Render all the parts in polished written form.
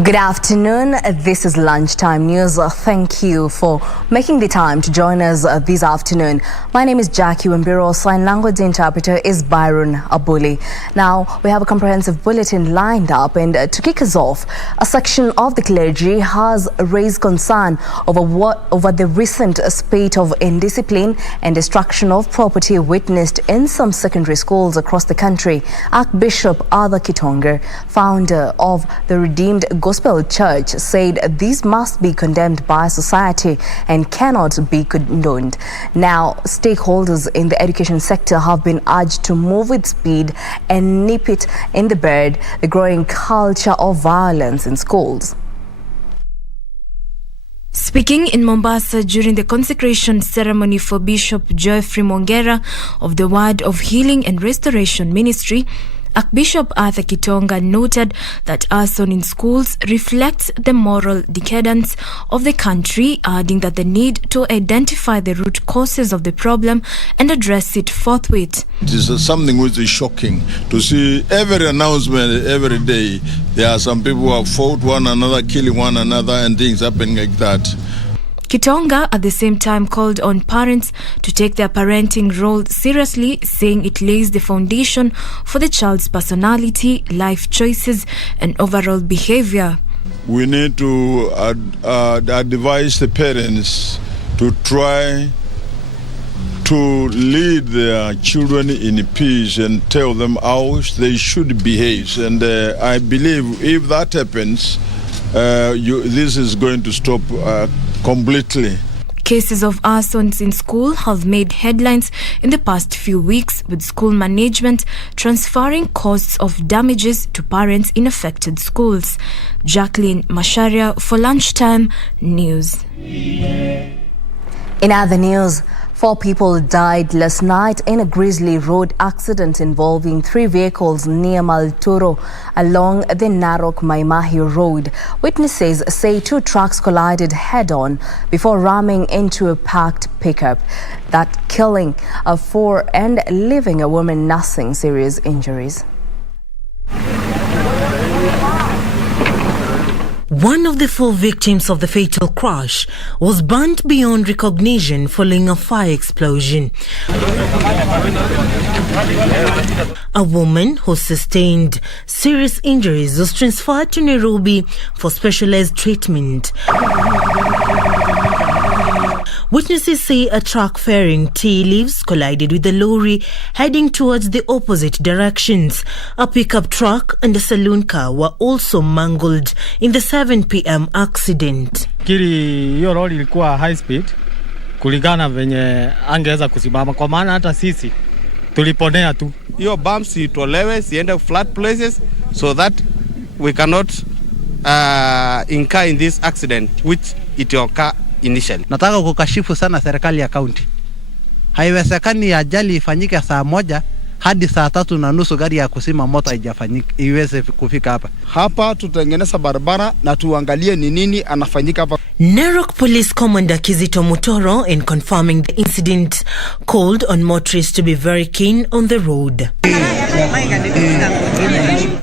Good afternoon. This is Lunchtime News. Thank you for making the time to join us this afternoon. My name is Jacky. Wambiru. Sign language interpreter is Byron Abuli. Now, we have a comprehensive bulletin lined up, and to kick us off, a section of the clergy has raised concern over the recent spate of indiscipline and destruction of property witnessed in some secondary schools across the country. Archbishop Arthur Kitonga, founder of the Redeemed Gospel Church, said these must be condemned by society and cannot be condoned. Now, stakeholders in the education sector have been urged to move with speed and nip it in the bud, the growing culture of violence in schools. Speaking in Mombasa during the consecration ceremony for Bishop Geoffrey Mongera of the Word of Healing and Restoration Ministry, Archbishop Arthur Kitonga noted that arson in schools reflects the moral decadence of the country, adding that the need to identify the root causes of the problem and address it forthwith. It is something which is shocking to see every announcement every day. There are some people who have fought one another, killing one another, and things happening like that. Kitonga at the same time called on parents to take their parenting role seriously, saying it lays the foundation for the child's personality, life choices, and overall behavior. We need to advise the parents to try to lead their children in peace and tell them how they should behave. And I believe if that happens, this is going to stop completely. Cases of arsons in school have made headlines in the past few weeks, with school management transferring costs of damages to parents in affected schools. Jacqueline Masharia for Lunchtime News. In other news, 4 people died last night in a grisly road accident involving 3 vehicles near Malturo along the Narok Maimahi Road. Witnesses say 2 trucks collided head-on before ramming into a parked pickup, that killing 4 and leaving a woman nursing serious injuries. One of the 4 victims of the fatal crash was burnt beyond recognition following a fire explosion. A woman who sustained serious injuries was transferred to Nairobi for specialized treatment. Witnesses say a truck ferrying tea leaves collided with a lorry heading towards the opposite directions. A pickup truck and a saloon car were also mangled in the 7 p.m. accident. Hiyo lori ilikuwa high speed kulingana venye angeweza kusimama, kwa maana hata sisi tuliponea tu. Hiyo bumps itolewe siende flat places so that we cannot incur in this accident which it occur initially. Nataka kukashifu sana serikali ya kaunti. Haiwezekani ajali ifanyike saa 1 hadi saa 3:30 gari ya kusima moto haijafanyika iweze kufika hapa. Hapa tutengeneza barabara na tuangalie ni nini anafanyika hapa. Narok Police Commander Kizito Mutoro, in confirming the incident, called on motorists to be very keen on the road.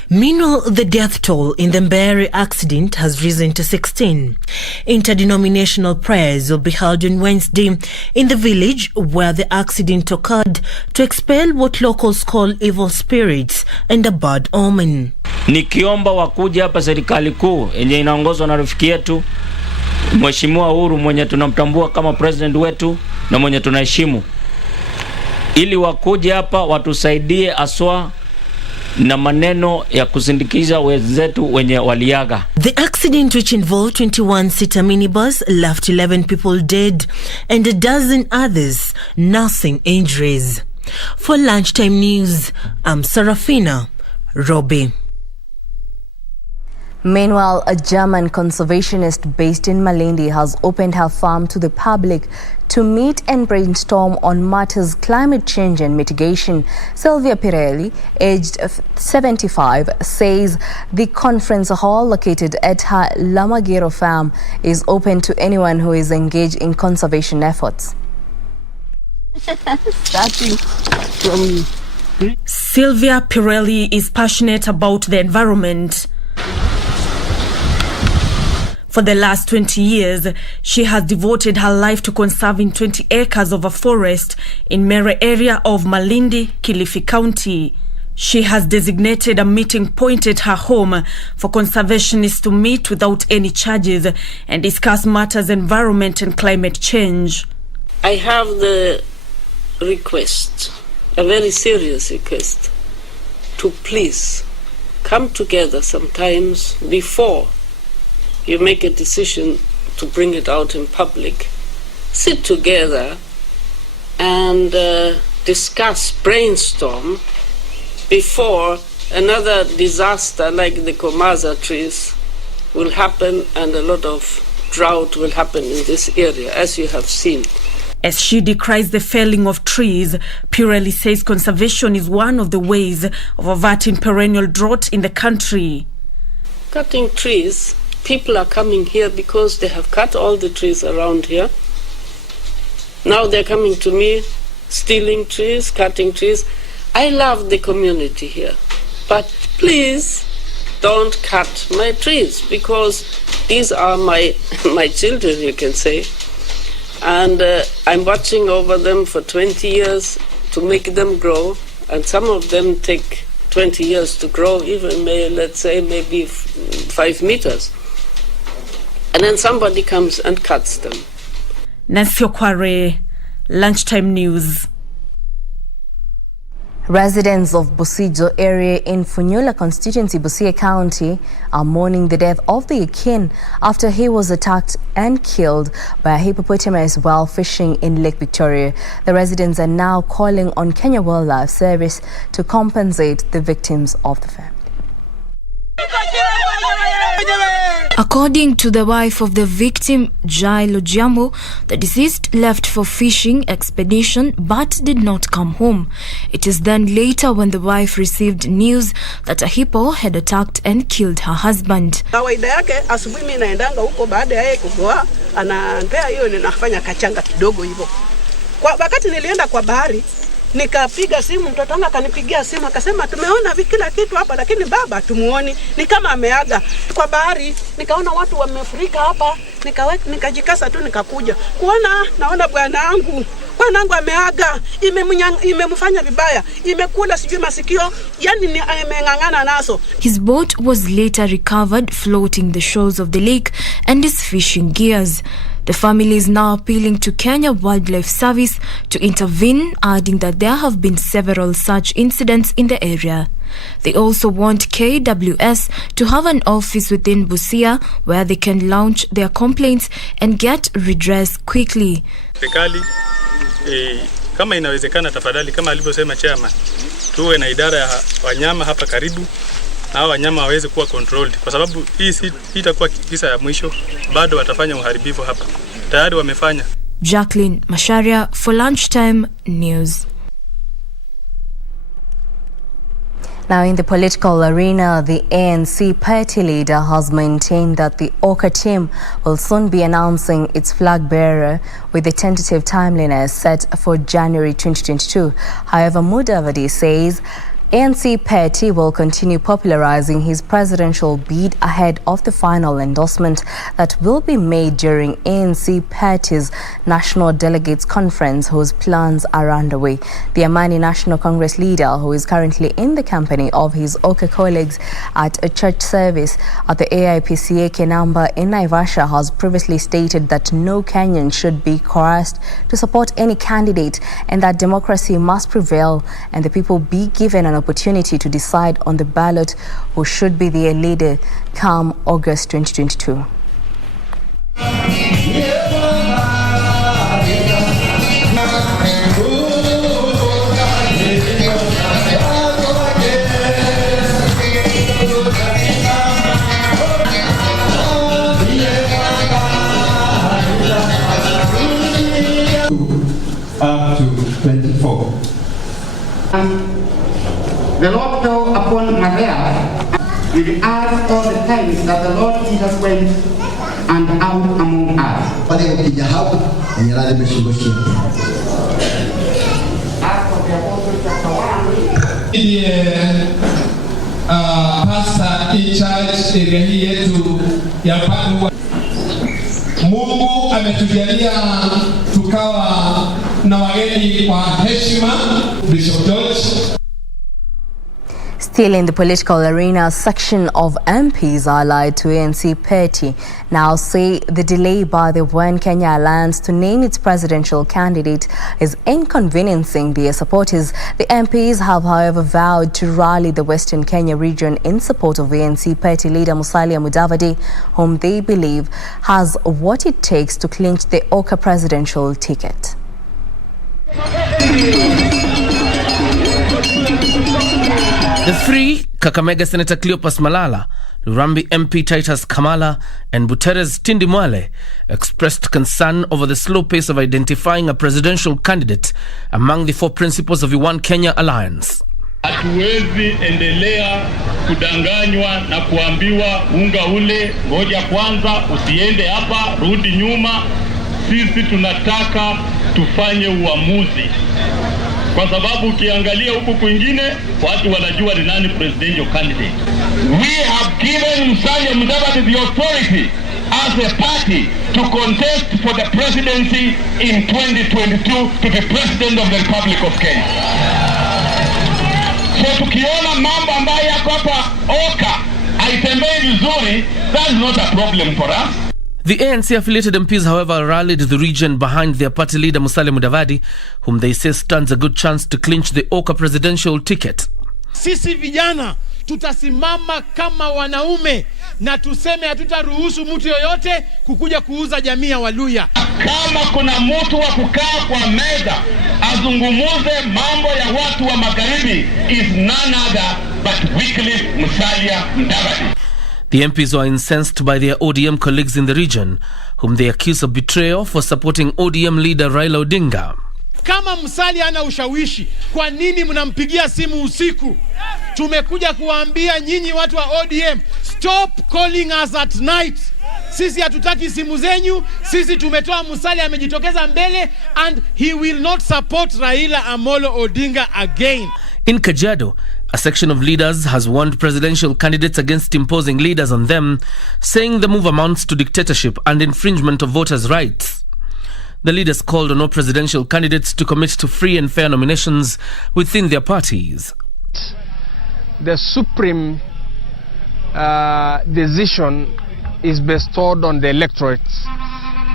Meanwhile, the death toll in the Mbeere accident has risen to 16. Interdenominational prayers will be held on Wednesday in the village where the accident occurred to expel what locals call evil spirits and a bad omen. Nikiomba wakuja hapa serikali kuu yenye inaongozwa na rafiki yetu Mheshimiwa Uhuru, mwenye tunamtambua kama president wetu na mwenye tunaheshimu, ili wakuje hapa watusaidie aswa na maneno ya kusindikiza wenzetu wenye waliaga. The accident, which involved 21-seater minibus, left 11 people dead and a dozen others nursing injuries. For Lunchtime News, I'm Sarafina Robbie. Meanwhile, a German conservationist based in Malindi has opened her farm to the public to meet and brainstorm on matters climate change and mitigation. Sylvia Pirelli, aged 75, says the conference hall located at her Lamagero farm is open to anyone who is engaged in conservation efforts. Starting from Sylvia Pirelli is passionate about the environment. For the last 20 years, she has devoted her life to conserving 20 acres of a forest in Mere area of Malindi, Kilifi County. She has designated a meeting point at her home for conservationists to meet without any charges and discuss matters environment and climate change. I have the request, a very serious request, to please come together sometimes before you make a decision to bring it out in public. Sit together and discuss, brainstorm before another disaster like the Komaza trees will happen and a lot of drought will happen in this area, as you have seen. As she decries the felling of trees, Pirelli says conservation is one of the ways of averting perennial drought in the country. Cutting trees, people are coming here because they have cut all the trees around here. Now they're coming to me, stealing trees, cutting trees. I love the community here, but please don't cut my trees, because these are my children, you can say. And I'm watching over them for 20 years to make them grow, and some of them take 20 years to grow, even let's say maybe 5 meters. And then somebody comes and cuts them. Nancy Okware, Lunchtime News. Residents of Busijo area in Funyula constituency, Busia County, are mourning the death of the Akin after he was attacked and killed by a hippopotamus while fishing in Lake Victoria. The residents are now calling on Kenya Wildlife Service to compensate the victims of the family. According to the wife of the victim, Jai Lojiambo, the deceased left for fishing expedition but did not come home. It is then later when the wife received news that a hippo had attacked and killed her husband. Kawaida yake asubuhi mimi naendanga huko, baada ya yeye kugoa ananipea hiyo, ninafanya kachanga kidogo hivyo. Kwa wakati nilienda kwa bahari, nikapiga simu, mtoto wangu akanipigia simu akasema tumeona kila kitu hapa, lakini baba tumuoni, ni kama ameaga. Kwa bahari nikaona watu wamefurika hapa, nikajikasa tu nikakuja kuona, naona bwana wangu ameaga, imemfanya vibaya, imekula sijui masikio, yani amengangana naso. His boat was later recovered floating the shores of the lake and his fishing gears. The family is now appealing to Kenya Wildlife Service to intervene, adding that there have been several such incidents in the area. They also want KWS to have an office within Busia where they can launch their complaints and get redress quickly. Serikali kama inawezekana, tafadhali, kama alivyosema chairman, tuwe na idara ya wanyama hapa karibu na wanyama waweze kuwa controlled, kwa sababu hii itakuwa kisa ya mwisho, bado watafanya uharibifu hapa. Tayari wamefanya. Jacqueline Masharia for Lunchtime News. Now, in the political arena, the ANC party leader has maintained that the Oka team will soon be announcing its flag bearer with the tentative timeliness set for January 2022. However, Mudavadi says ANC party will continue popularizing his presidential bid ahead of the final endorsement that will be made during ANC party's National Delegates Conference, whose plans are underway. The Amani National Congress leader, who is currently in the company of his Oka colleagues at a church service at the AIPCA Kenamba in Naivasha, has previously stated that no Kenyan should be coerced to support any candidate and that democracy must prevail and the people be given an opportunity to decide on the ballot who should be their leader come August 2022. Up to 24. The Lord fell upon Maria with us all the times that the Lord Jesus went and out among us. Pastor in charge area hii yetu ya Mungu ametujalia tukawa na wageni wa heshima, Bishop George. Still in the political arena, a section of MPs allied to ANC party now say the delay by the One Kenya Alliance to name its presidential candidate is inconveniencing their supporters. The MPs have, however, vowed to rally the Western Kenya region in support of ANC party leader Musalia Mudavadi, whom they believe has what it takes to clinch the Oka presidential ticket. The three, Kakamega Senator Cleopas Malala, Lurambi MP Titus Kamala and Butere's Tindi Mwale, expressed concern over the slow pace of identifying a presidential candidate among the four principles of the One Kenya Alliance. Hatuwezi endelea kudanganywa na kuambiwa unga ule, ngoja kwanza, usiende hapa, rudi nyuma. Sisi tunataka tufanye uamuzi. Kwa sababu ukiangalia huku kwingine watu wanajua ni nani presidential candidate. We have given Musalia Mudavadi the authority as a party to contest for the presidency in 2022 to be president of the Republic of Kenya. So tukiona mambo ambayo yako hapa Oka haitembei vizuri, that is not a problem for us. The ANC-affiliated MPs, however, rallied the region behind their party leader Musalia Mudavadi, whom they say stands a good chance to clinch the Oka presidential ticket. Sisi vijana tutasimama kama wanaume na tuseme hatutaruhusu mtu yoyote kukuja kuuza jamii ya Waluya. Kama kuna mtu wa kukaa kwa meza azungumuze mambo ya watu wa magharibi, is none other but Wycliffe Musalia Mudavadi. The MPs were incensed by their ODM colleagues in the region, whom they accuse of betrayal for supporting ODM leader Raila Odinga. Kama Musalia ana ushawishi, kwa nini mnampigia simu usiku? Tumekuja kuambia nyinyi watu wa ODM, stop calling us at night. Sisi hatutaki simu zenyu, sisi tumetoa Musalia amejitokeza mbele and he will not support Raila Amolo Odinga again. In Kajiado, a section of leaders has warned presidential candidates against imposing leaders on them, saying the move amounts to dictatorship and infringement of voters' rights. The leaders called on all presidential candidates to commit to free and fair nominations within their parties. The supreme decision is bestowed on the electorates.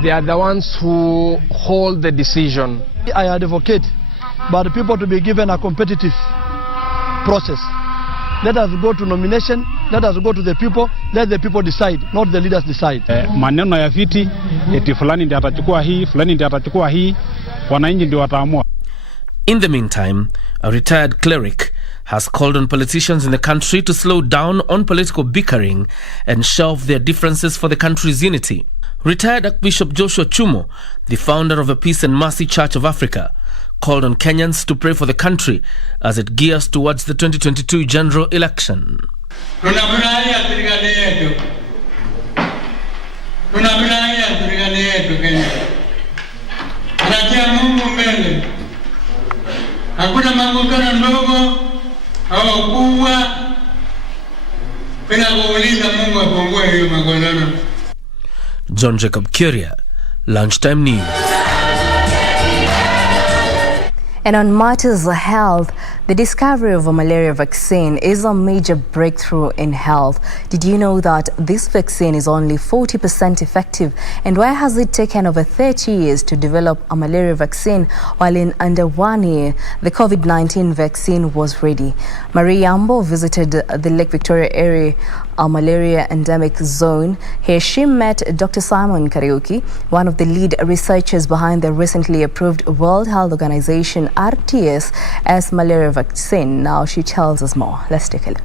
They are the ones who hold the decision. I advocate but people to be given a competitive process. Let us go to nomination, let us go to the people, let the people decide, not the leaders decide. Maneno ya viti, eti fulani ndiye atachukua hii, fulani ndiye atachukua hii, wananchi ndio wataamua. In the meantime, a retired cleric has called on politicians in the country to slow down on political bickering and shelve their differences for the country's unity. Retired Archbishop Joshua Chumo, the founder of the Peace and Mercy Church of Africa, called on Kenyans to pray for the country as it gears towards the 2022 general election. Tunafurahia serikali yetu. Tunafurahia serikali yetu Kenya. Tunatia Mungu mbele. Hakuna magogano ndogo au kubwa. Bila kuuliza Mungu apungue hiyo magogano. John Jacob Kuria, Lunchtime News. And on matters of health, the discovery of a malaria vaccine is a major breakthrough in health. Did you know that this vaccine is only 40% effective? And why has it taken over 30 years to develop a malaria vaccine, while in under 1 year, the COVID-19 vaccine was ready? Marie Yambo visited the Lake Victoria area, a malaria endemic zone. Here she met Dr. Simon Kariuki, one of the lead researchers behind the recently approved World Health Organization RTS as malaria vaccine. Now she tells us more. Let's take a look.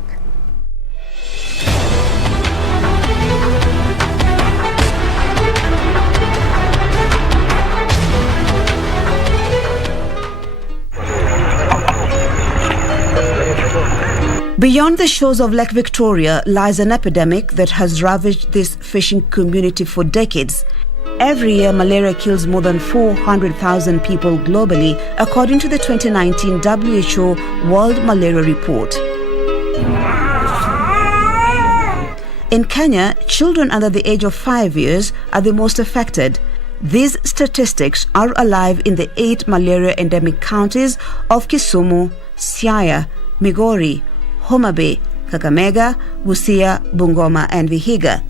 Beyond the shores of Lake Victoria lies an epidemic that has ravaged this fishing community for decades. Every year, malaria kills more than 400,000 people globally, according to the 2019 WHO World Malaria Report. In Kenya, children under the age of 5 years are the most affected. These statistics are alive in the 8 malaria endemic counties of Kisumu, Siaya, Migori, Homa Bay, Kakamega, Busia, Bungoma and Vihiga.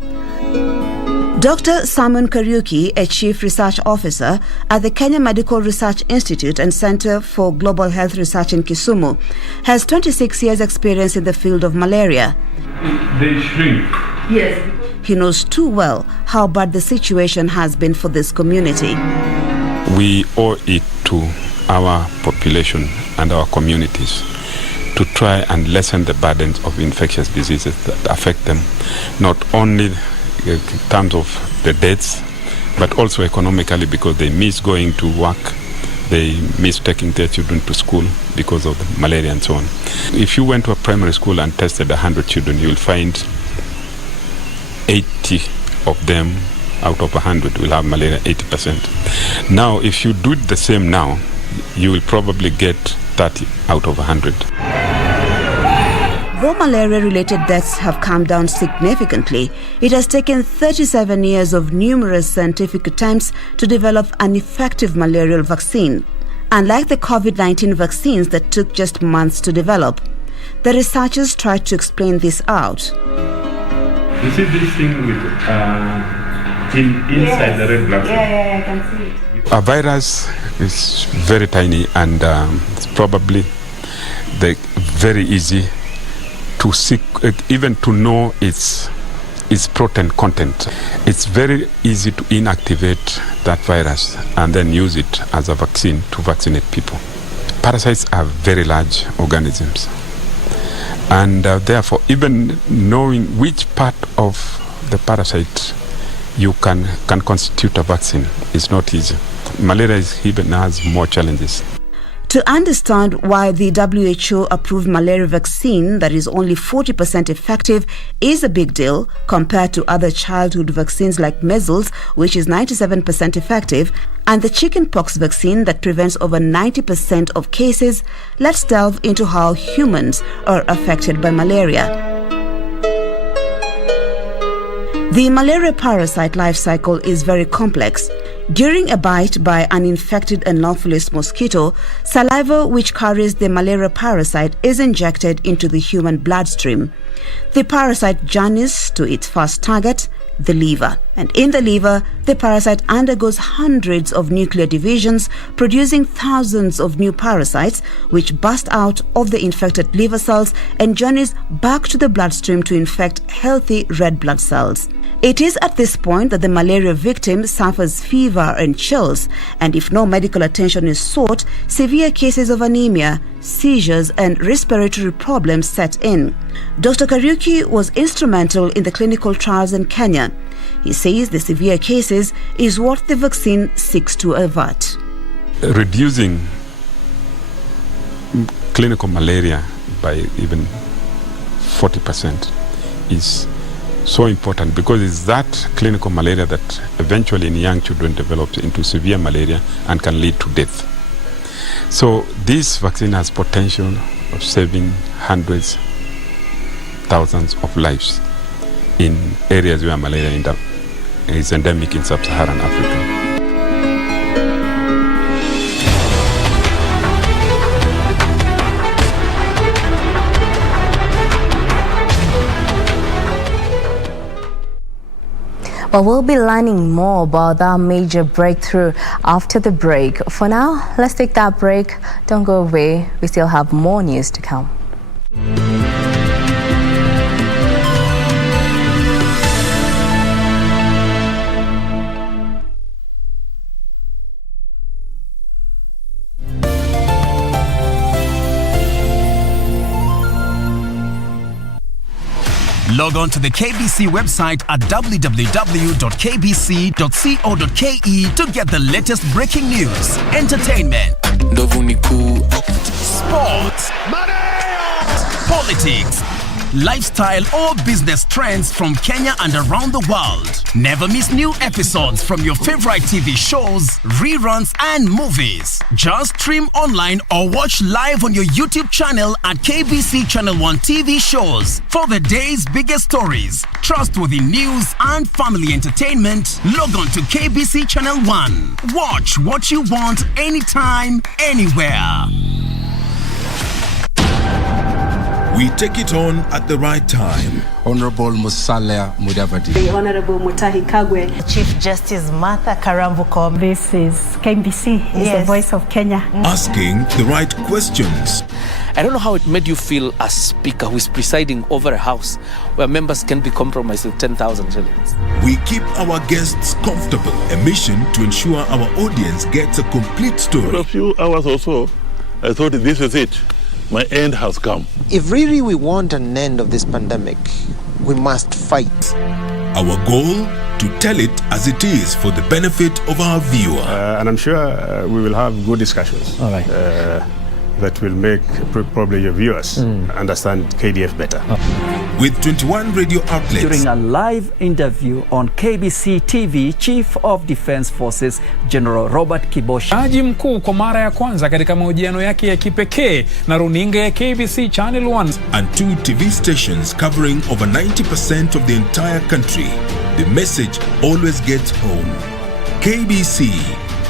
Dr. Simon Kariuki, a Chief Research Officer at the Kenya Medical Research Institute and Center for Global Health Research in Kisumu, has 26 years' experience in the field of malaria. They shrink. Yes. He knows too well how bad the situation has been for this community. We owe it to our population and our communities to try and lessen the burdens of infectious diseases that affect them, not only in terms of the deaths, but also economically, because they miss going to work, they miss taking their children to school because of the malaria and so on. If you went to a primary school and tested 100 children, you will find 80 of them out of 100 will have malaria, 80%. Now, if you do it the same now, you will probably get 30 out of 100. Though malaria-related deaths have come down significantly, it has taken 37 years of numerous scientific attempts to develop an effective malarial vaccine, unlike the COVID-19 vaccines that took just months to develop. The researchers tried to explain this out. You see this thing with inside the red blood cell? Yeah, I can see it. A virus is very tiny and it's probably very easy to seek, even to know its protein content. It's very easy to inactivate that virus and then use it as a vaccine to vaccinate people. Parasites are very large organisms, and therefore even knowing which part of the parasite you can constitute a vaccine is not easy. Malaria even has more challenges. To understand why the WHO approved malaria vaccine that is only 40% effective is a big deal compared to other childhood vaccines like measles, which is 97% effective, and the chickenpox vaccine that prevents over 90% of cases, let's delve into how humans are affected by malaria. The malaria parasite life cycle is very complex. During a bite by an infected Anopheles mosquito, saliva which carries the malaria parasite is injected into the human bloodstream. The parasite journeys to its first target, the liver. And in the liver, the parasite undergoes hundreds of nuclear divisions, producing thousands of new parasites, which burst out of the infected liver cells and journeys back to the bloodstream to infect healthy red blood cells. It is at this point that the malaria victim suffers fever and chills, and if no medical attention is sought, severe cases of anemia, seizures and respiratory problems set in. Dr. Kariuki was instrumental in the clinical trials in Kenya. He says the severe cases is what the vaccine seeks to avert. Reducing clinical malaria by even 40% is so important, because it's that clinical malaria that eventually in young children develops into severe malaria and can lead to death. So this vaccine has potential of saving hundreds, thousands of lives in areas where malaria is endemic in sub-Saharan Africa. Well, we'll be learning more about that major breakthrough after the break. For now, let's take that break. Don't go away. We still have more news to come. Log on to the KBC website at www.kbc.co.ke to get the latest breaking news, entertainment, sports, politics, lifestyle, or business trends from Kenya and around the world. Never miss new episodes from your favorite TV shows, reruns, and movies. Just stream online or watch live on your YouTube channel at KBC Channel 1 TV shows. For the day's biggest stories, trustworthy news, and family entertainment, log on to KBC Channel 1. Watch what you want anytime, anywhere. We take it on at the right time. Honorable Musalia Mudavadi. The Honorable Mutahi Kagwe. Chief Justice Martha Karambuko. This is KBC, is the voice of Kenya. Asking the right questions. I don't know how it made you feel as speaker who is presiding over a house where members can be compromised with 10,000 shillings. We keep our guests comfortable. A mission to ensure our audience gets a complete story. For a few hours or so, I thought this is it. My end has come. If really we want an end of this pandemic, we must fight. Our goal, to tell it as it is for the benefit of our viewer. And I'm sure we will have good discussions. All right. That will make probably your viewers understand KDF better. With 21 radio outlets. During a live interview on KBC TV, Chief of Defense Forces General Robert Kiboshi. Jaji mkuu kwa mara ya kwanza katika mahojiano yake ya kipekee na runinga ya KBC Channel 1. And 2 TV stations covering over 90% of the entire country. The message always gets home. KBC,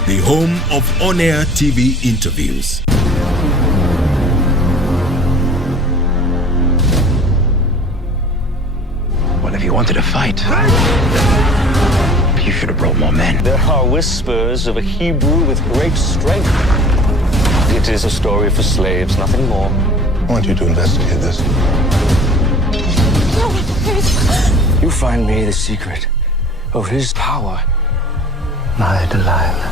the home of on-air TV interviews. If you wanted to fight, you should have brought more men. There are whispers of a Hebrew with great strength. It is a story for slaves, nothing more. I want you to investigate this. You find me the secret of his power, my Delilah.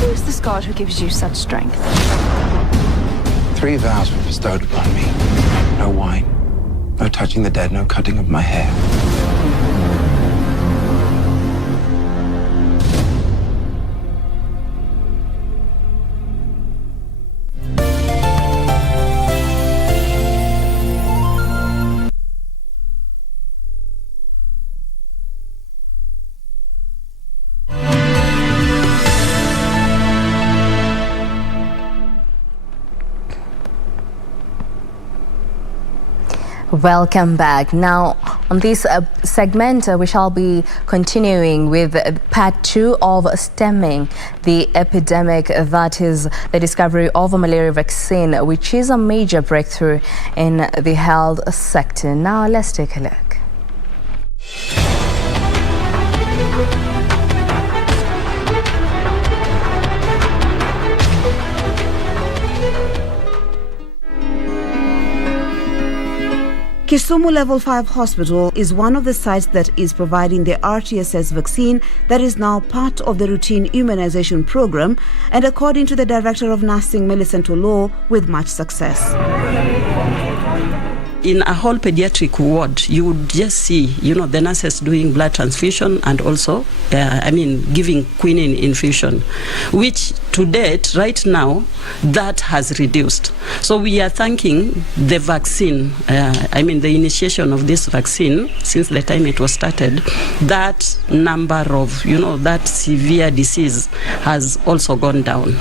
Who is this God who gives you such strength? 3 vows were bestowed upon me. No wine, no touching the dead, no cutting of my hair. Welcome back. Now, on this segment, we shall be continuing with part 2 of stemming the epidemic, that is the discovery of a malaria vaccine, which is a major breakthrough in the health sector. Now, let's take a look. Kisumu Level 5 Hospital is one of the sites that is providing the RTSS vaccine that is now part of the routine immunization program, and according to the Director of Nursing, Millicent Olo, with much success. In a whole pediatric ward, you would just see, the nurses doing blood transfusion and also, giving quinine infusion, which to date, right now, that has reduced. So we are thanking the vaccine, the initiation of this vaccine, since the time it was started, that number of, that severe disease has also gone down.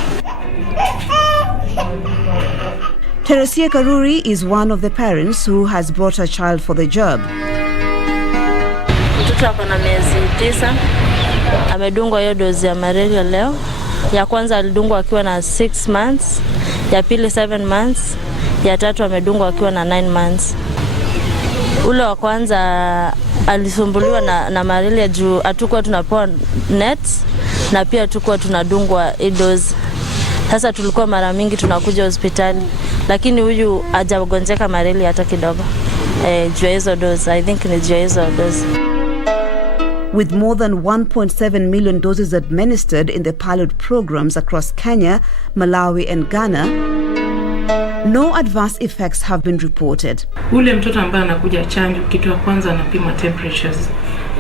Teresia Karuri is one of the parents who has brought her child for the job. Mtoto ako na miezi 9, amedungwa hiyo dozi ya malaria leo. Ya kwanza alidungwa akiwa na 6 months, ya pili 7 months, ya tatu amedungwa akiwa na 9 months. Ule wa kwanza alisumbuliwa na malaria juu hatukuwa tunapewa nets na pia hatukuwa tunadungwa hii dozi. Sasa tulikuwa mara mingi tunakuja hospitali, lakini huyu hajagonjeka malaria hata kidogo. Juu hizo doses, I think ni juu hizo doses. With more than 1.7 million doses administered in the pilot programs across Kenya, Malawi and Ghana, no adverse effects have been reported. Ule mtoto ambaye anakuja chanjo, kitu ya kwanza anapima temperatures.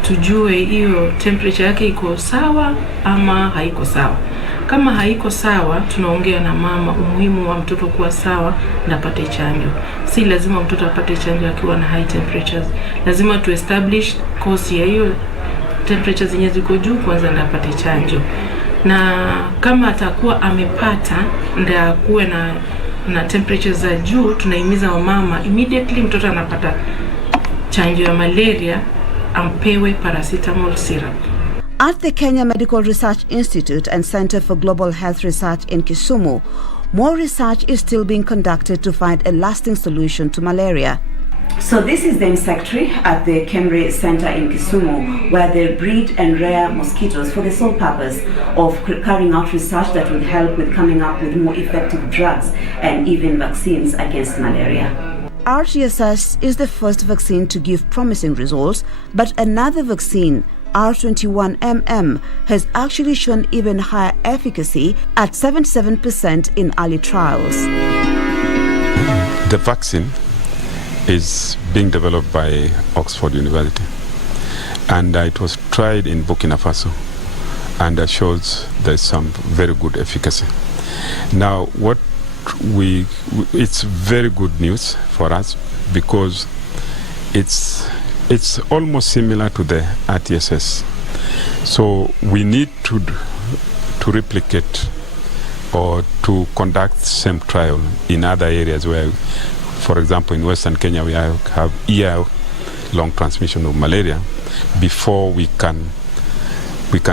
Tujue hiyo temperature yake iko sawa ama haiko sawa. Kama haiko sawa, tunaongea na mama umuhimu wa mtoto kuwa sawa na apate chanjo. Si lazima mtoto apate chanjo akiwa na high temperatures. Lazima tu establish cause ya hiyo temperatures zenye ziko juu kwanza ndio apate chanjo. Na kama atakuwa amepata ndio akuwe na temperatures za juu, tunahimiza wamama immediately mtoto anapata chanjo ya malaria ampewe paracetamol syrup. At the Kenya Medical Research Institute and Center for Global Health Research in Kisumu, more research is still being conducted to find a lasting solution to malaria. So this is the insectary at the KEMRI Center in Kisumu, where they breed and rear mosquitoes for the sole purpose of carrying out research that will help with coming up with more effective drugs and even vaccines against malaria. RTSS is the first vaccine to give promising results, but another vaccine, R21MM, has actually shown even higher efficacy at 77% in early trials. The vaccine is being developed by Oxford University, and it was tried in Burkina Faso, and shows there's some very good efficacy. Now, it's very good news for us because it's almost similar to the RTSS. So we need to replicate or to conduct same trial in other areas where, for example, in Western Kenya we have year-long transmission of malaria before we can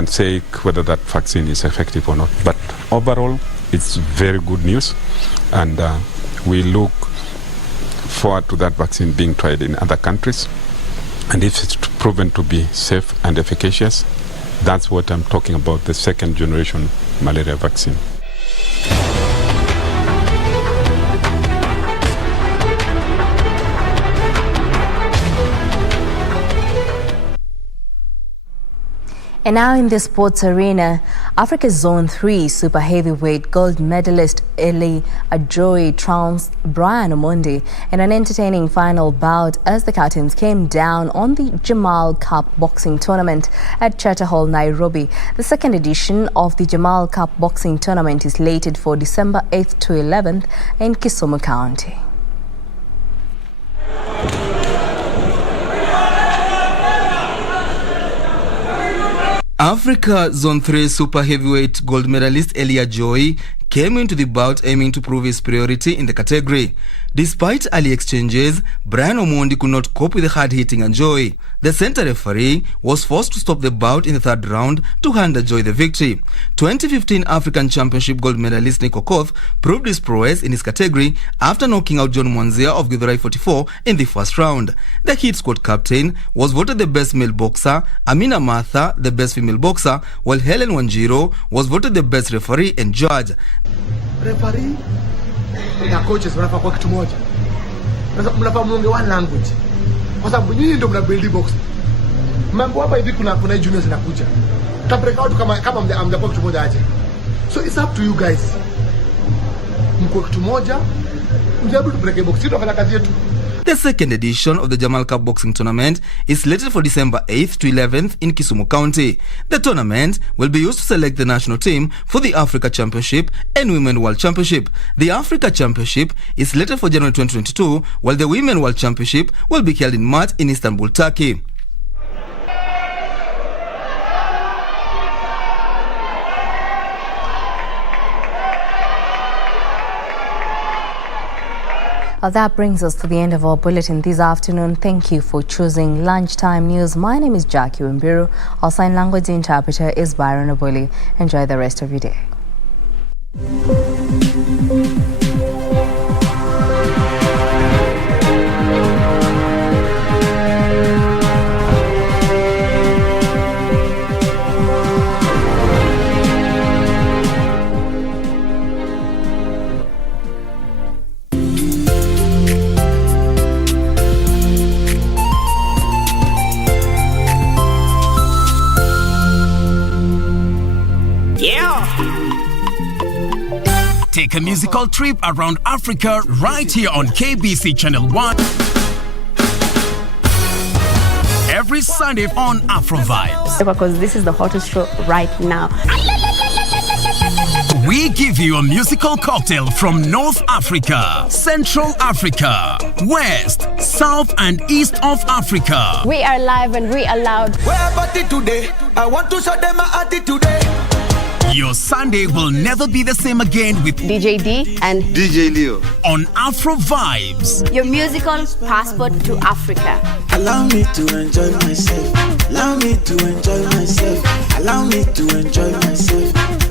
say whether that vaccine is effective or not. But overall, it's very good news, and we look forward to that vaccine being tried in other countries. And if it's proven to be safe and efficacious, that's what I'm talking about, the second generation malaria vaccine. And now in the sports arena, Africa's Zone 3 super heavyweight gold medalist Eli Ajoy trounced Brian Omondi in an entertaining final bout as the curtains came down on the Jamal Cup boxing tournament at Charter Hall, Nairobi. The second edition of the Jamal Cup boxing tournament is slated for December 8th to 11th in Kisumu County. Africa Zone 3 super heavyweight gold medalist Eli Ajoy came into the bout aiming to prove his superiority in the category. Despite early exchanges, Brian Omondi could not cope with the hard-hitting Ajoy. The center referee was forced to stop the bout in the third round to hand Ajoy the victory. 2015 African Championship gold medalist Nick Okoth proved his prowess in his category after knocking out John Mwanzia of Githurai 44 in the first round. The hit squad captain was voted the best male boxer, Amina Martha the best female boxer, while Helen Wanjiru was voted the best referee and judge. Referee na coaches wanafaa kwa kitu moja. Mnafaa muonge one language. Kwa sababu nyinyi ndio mna build box. Mambo hapa hivi kuna juniors zinakuja. Ta break out kama mjapo kitu moja aje. So it's up to you guys. Mko kitu moja, mjaribu break box. Sisi tunafanya kazi yetu. The second edition of the Jamal Cup boxing tournament is slated for December 8th to 11th in Kisumu County. The tournament will be used to select the national team for the Africa Championship and Women World Championship. The Africa Championship is slated for January 2022, while the Women World Championship will be held in March in Istanbul, Turkey. That brings us to the end of our bulletin this afternoon. Thank you for choosing Lunchtime News. My name is Jacky Wambiru. Our sign language interpreter is Byron Abuli. Enjoy the rest of your day. Take a musical trip around Africa right here on KBC Channel 1. Every Sunday on Afro Vibes. Because this is the hottest show right now. We give you a musical cocktail from North Africa, Central Africa, West, South and East of Africa. We are live and we are loud. Where party today? I want to show them my attitude today. Your Sunday will never be the same again with DJ D and DJ Leo on Afro Vibes. Your musical passport to Africa. Allow me to enjoy myself. Allow me to enjoy myself. Allow me to enjoy myself.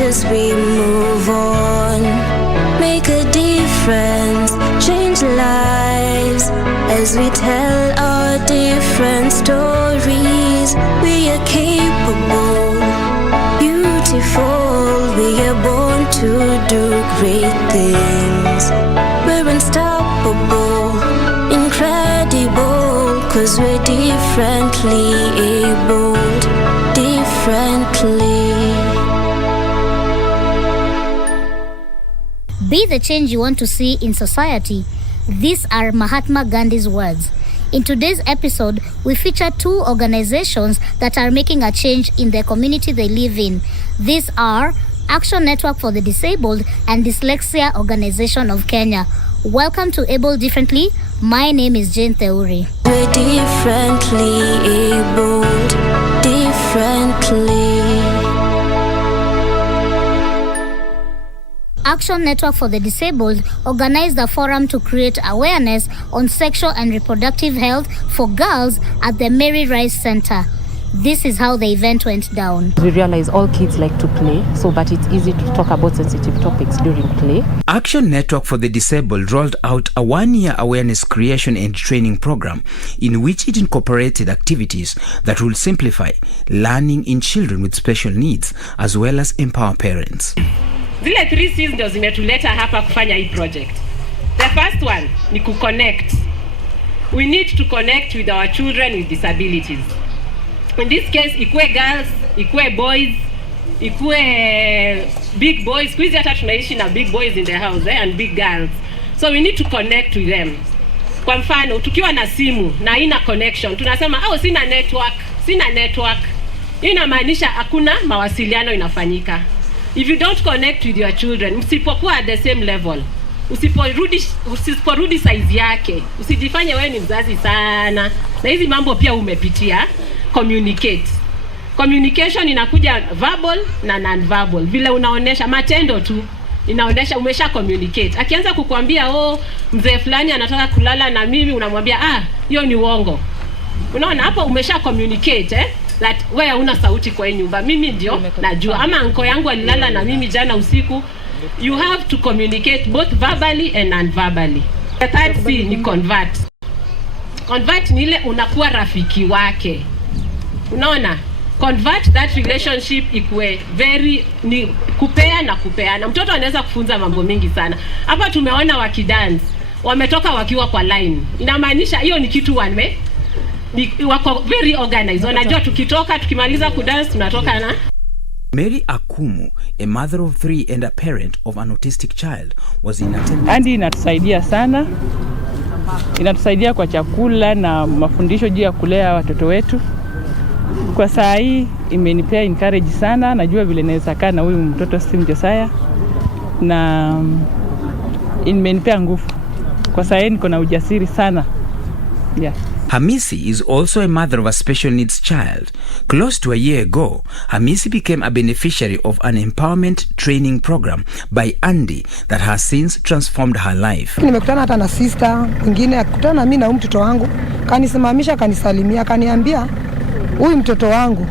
As we move on, make a difference, change lives as we tell our different stories. We are capable, beautiful, we are born to do great things. We're unstoppable, incredible, 'cause we're differently abled, differently. Be the change you want to see in society. These are Mahatma Gandhi's words. In today's episode, we feature 2 organizations that are making a change in the community they live in. These are Action Network for the Disabled and Dyslexia Organization of Kenya. Welcome to Able Differently. My name is Jane Theuri. We're differently abled, differently. Action Network for the Disabled organized a forum to create awareness on sexual and reproductive health for girls at the Mary Rice Center. This is how the event went down. We realize all kids like to play, but it's easy to talk about sensitive topics during play. Action Network for the Disabled rolled out a 1-year awareness creation and training program in which it incorporated activities that will simplify learning in children with special needs as well as empower parents. Zile 3 C's ndio zimetuleta hapa kufanya hii project. The first one ni kuconnect. We need to connect with our children with disabilities. In this case, ikue girls, ikue boys, ikue big boys. Kwizi hata tunaishi na big boys in the house and big girls. So we need to connect with them. Kwa mfano, tukiwa na simu na ina connection, tunasema, sina network. Inamaanisha hakuna mawasiliano inafanyika. If you don't connect with your children, msipokuwa at the same level, usiporudi size yake, usijifanye wewe ni mzazi sana, na hizi mambo pia umepitia, communicate. Communication inakuja verbal na non-verbal. Vile unaonesha matendo tu, inaonesha umesha communicate. Akianza kukuambia, mzee fulani anataka kulala na mimi, unamwambia, hiyo ni uongo. Unaona, hapo umesha communicate, that wewe una sauti kwa nyumba, mimi ndio najua, ama anko yangu alilala na mimi jana usiku. You have to communicate both verbally and non-verbally. The third C ni convert. Convert ni ile unakuwa rafiki wake. Unaona? Convert that relationship ikue ni kupea na kupeana. Mtoto anaweza kufunza mambo mingi sana. Hapa tumeona wakidance, wametoka wakiwa kwa line. Inamaanisha hiyo ni kitu wako very organized. Wanajua tukimaliza kudance tunatoka na. Mary Akumu, a mother of 3 and a parent of an autistic child, was in attendance. Andi inatusaidia sana. Inatusaidia kwa chakula na mafundisho juu ya kulea watoto wetu. Kwa saa hii imenipea encourage sana, najua vile naweza kaa na huyu mtoto Sim Josiah, na imenipea nguvu. Kwa saa hii niko na ujasiri sana. Yeah. Hamisi is also a mother of a special needs child. Close to a year ago, Hamisi became a beneficiary of an empowerment training program by Andy that has since transformed her life. Nimekutana hata na sister mwingine akutana na mimi na mtoto wangu, kanisimamisha, kanisalimia, kaniambia huyu mtoto wangu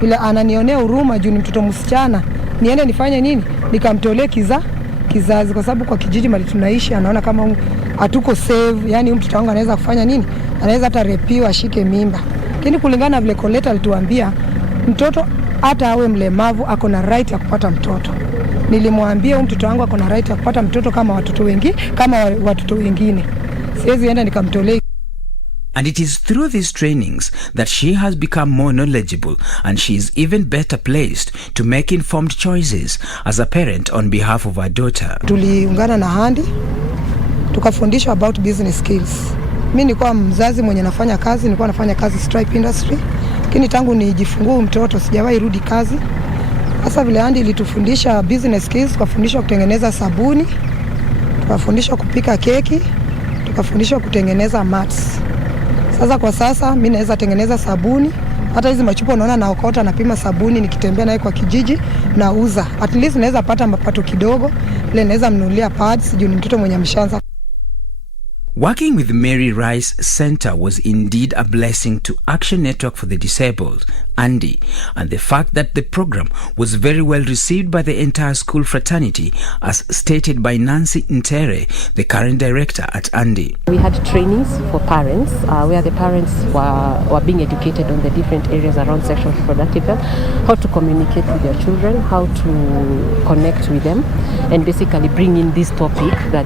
bila ananionea huruma juu ni mtoto msichana, niende nifanye nini? Nikamtolee kizazi kwa sababu kwa kijiji mali tunaishi anaona kama hatuko save, yani mtoto wangu anaweza kufanya nini? Anaweza hata repiwa, ashike mimba. Lakini kulingana na vile Koleta alituambia, mtoto hata awe mlemavu ako na right ya kupata mtoto. Nilimwambia mtoto wangu ako na right ya kupata mtoto kama watoto wengine. Siwezi enda nikamtolee. And it is through these trainings that she has become more knowledgeable, and she is even better placed to make informed choices as a parent on behalf of her daughter. Tuliungana na Handi tukafundishwa about business skills. Mimi nilikuwa mzazi mwenye nafanya kazi stripe industry, lakini tangu nijifungue mtoto sijawahi rudi kazi. Sasa vile Handi ilitufundisha business skills, tukafundishwa kutengeneza sabuni, tukafundishwa kupika keki, tukafundishwa kutengeneza mats. Sasa kwa sasa mimi naweza tengeneza sabuni, hata hizi machupa unaona naokota, napima sabuni nikitembea naye kwa kijiji nauza. At least naweza pata mapato kidogo, ile naweza mnunulia pads juu ni mtoto mwenye mshanza. Working with Mary Rice Center was indeed a blessing to Action Network for the Disabled, Andy, and the fact that the program was very well received by the entire school fraternity, as stated by Nancy Ntere, the current director at Andy. We had trainings for parents where the parents were being educated on the different areas around sexual reproductive health, how to communicate with their children, how to connect with them, and basically bring in this topic that